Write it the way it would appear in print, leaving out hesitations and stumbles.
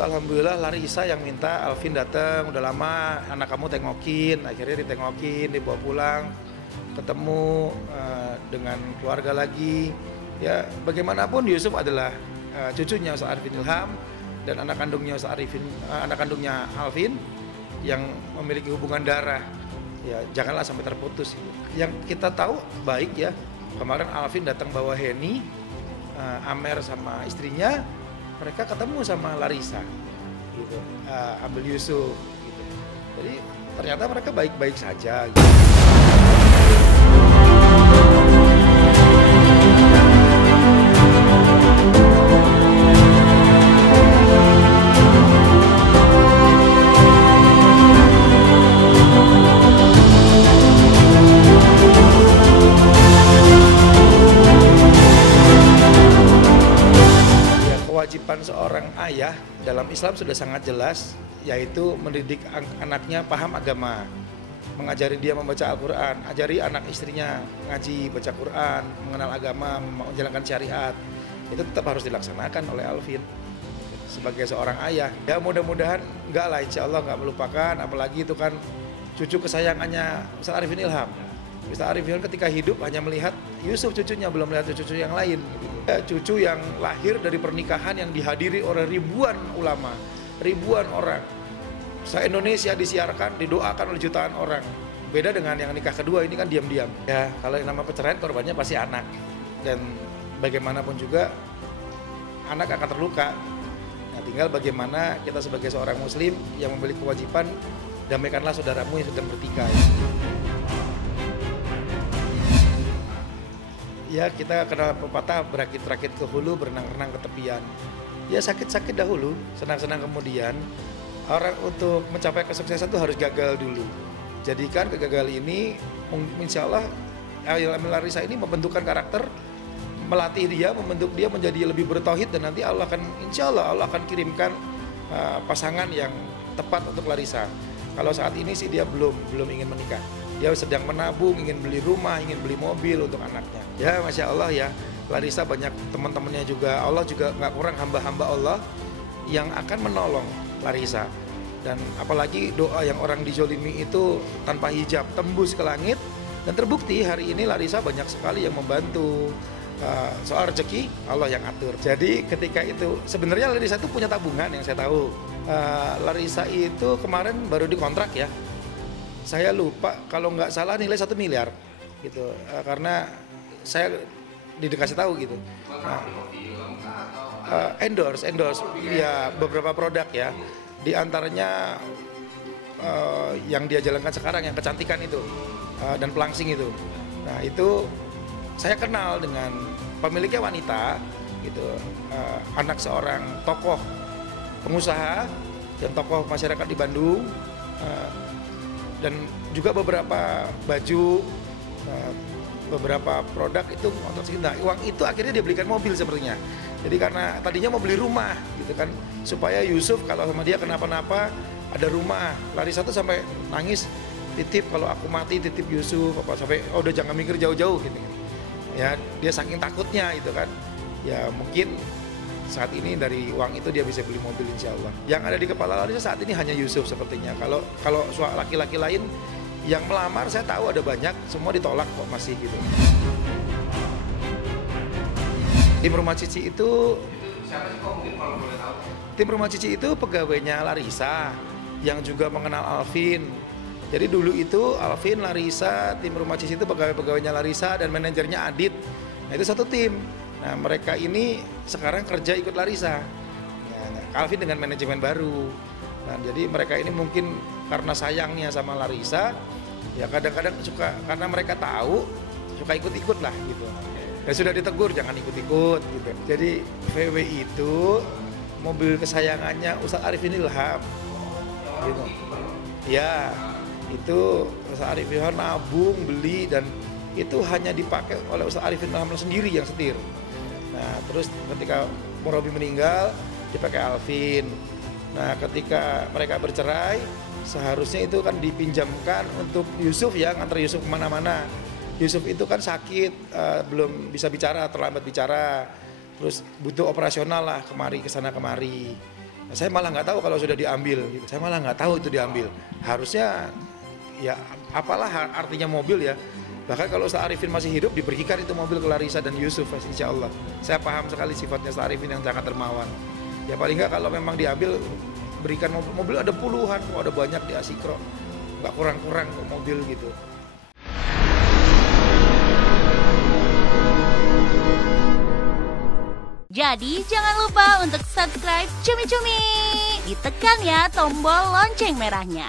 itu alhamdulillah Larissa yang minta Alvin datang, udah lama anak kamu tengokin, akhirnya ditengokin, dibawa pulang, ketemu dengan keluarga lagi. Ya bagaimanapun Yusuf adalah cucunya Ustaz Arifin Ilham dan anak kandungnya anak kandungnya Alvin yang memiliki hubungan darah. Ya janganlah sampai terputus. Yang kita tahu baik ya, kemarin Alvin datang bawa Heni, Amer sama istrinya, mereka ketemu sama Larissa, gitu, ambil Yusuf, gitu. Jadi ternyata mereka baik-baik saja. Gitu. Kewajiban seorang ayah dalam Islam sudah sangat jelas, yaitu mendidik anaknya paham agama, mengajari dia membaca Al-Quran, ajari anak istrinya ngaji, baca Quran, mengenal agama, menjalankan syariat. Itu tetap harus dilaksanakan oleh Alvin sebagai seorang ayah. Ya mudah-mudahan enggak lah, insya Allah enggak melupakan, apalagi itu kan cucu kesayangannya Ustaz Arifin Ilham. Ustaz Arifin ketika hidup hanya melihat Yusuf cucunya, belum melihat cucu yang lain. Cucu yang lahir dari pernikahan yang dihadiri oleh ribuan ulama, ribuan orang. Se-Indonesia disiarkan, didoakan oleh jutaan orang. Beda dengan yang nikah kedua, ini kan diam-diam. Ya, kalau yang nama perceraian korbannya pasti anak. Dan bagaimanapun juga anak akan terluka. Nah, tinggal bagaimana kita sebagai seorang muslim yang memiliki kewajiban damaikanlah saudaramu yang sedang bertikai. Ya kita kena pepatah berakit-rakit ke hulu, berenang-renang ke tepian. Ya sakit-sakit dahulu, senang-senang kemudian. Orang untuk mencapai kesuksesan itu harus gagal dulu. Jadikan kegagalan ini, insya Allah Larissa ini membentukkan karakter, melatih dia, membentuk dia menjadi lebih bertauhid, dan nanti Allah akan, insya Allah akan kirimkan pasangan yang tepat untuk Larissa. Kalau saat ini sih dia belum ingin menikah. Dia sedang menabung, ingin beli rumah, ingin beli mobil untuk anaknya. Ya Masya Allah ya, Larissa banyak teman-temannya juga. Allah juga nggak kurang hamba-hamba Allah yang akan menolong Larissa. Dan apalagi doa yang orang dijolimi itu tanpa hijab, tembus ke langit. Dan terbukti hari ini Larissa banyak sekali yang membantu. Soal rezeki Allah yang atur. Jadi ketika itu sebenarnya Larissa itu punya tabungan yang saya tahu. Larissa itu kemarin baru dikontrak ya. Saya lupa kalau nggak salah nilai 1 miliar gitu, karena saya dikasih tahu gitu. Endorse ya beberapa produk ya, di antaranya yang dia jalankan sekarang yang kecantikan itu dan pelangsing itu. Nah itu saya kenal dengan pemiliknya wanita gitu, anak seorang tokoh pengusaha dan tokoh masyarakat di Bandung. Dan juga beberapa baju, beberapa produk itu untuk sekitar. Uang itu akhirnya dia belikan mobil sepertinya. Jadi karena tadinya mau beli rumah gitu kan, supaya Yusuf kalau sama dia kenapa-napa ada rumah. Larissa tuh sampai nangis, titip kalau aku mati titip Yusuf, apa sampai udah jangan mikir jauh-jauh gitu. Ya dia saking takutnya itu kan. Ya mungkin saat ini dari uang itu dia bisa beli mobil insya Allah. Yang ada di kepala Larissa saat ini hanya Yusuf sepertinya. Kalau laki-laki lain yang melamar saya tahu ada banyak, semua ditolak kok masih gitu. Tim Rumah Cici itu siapa sih kok mungkin kalau boleh tahu? Tim Rumah Cici itu pegawainya Larissa yang juga mengenal Alvin. Jadi dulu itu Alvin, Larissa, tim Rumah Cici itu pegawainya Larissa dan manajernya Adit. Nah itu satu tim. Nah mereka ini sekarang kerja ikut Larissa, Alvin dengan manajemen baru. Nah, jadi mereka ini mungkin karena sayangnya sama Larissa, ya kadang-kadang suka, karena mereka tahu suka ikut-ikut lah gitu. Dan sudah ditegur jangan ikut-ikut gitu. Jadi VW itu mobil kesayangannya Ustaz Arifin Ilham. Gitu. Ya itu Ustaz Arifin Ilham nabung beli dan itu hanya dipakai oleh Ustaz Arifin Ilham sendiri yang setir. Nah terus ketika Murabi meninggal dipakai Alvin. Nah ketika mereka bercerai seharusnya itu kan dipinjamkan untuk Yusuf ya, ngantar Yusuf kemana-mana. Yusuf itu kan sakit, belum bisa bicara, terlambat bicara. Terus butuh operasional lah, kesana kemari. Saya malah nggak tahu kalau sudah diambil. Saya malah nggak tahu itu diambil. Harusnya ya apalah artinya mobil ya. Bahkan kalau Ustaz Arifin masih hidup diberikan itu mobil ke Larissa dan Yusuf, insya Allah. Saya paham sekali sifatnya Ustaz Arifin yang sangat dermawan. Ya paling nggak kalau memang diambil, berikan mobil ada puluhan, ada banyak di Asikro. Nggak kurang-kurang kok mobil gitu. Jadi jangan lupa untuk subscribe Cumi Cumi. Ditekan ya tombol lonceng merahnya.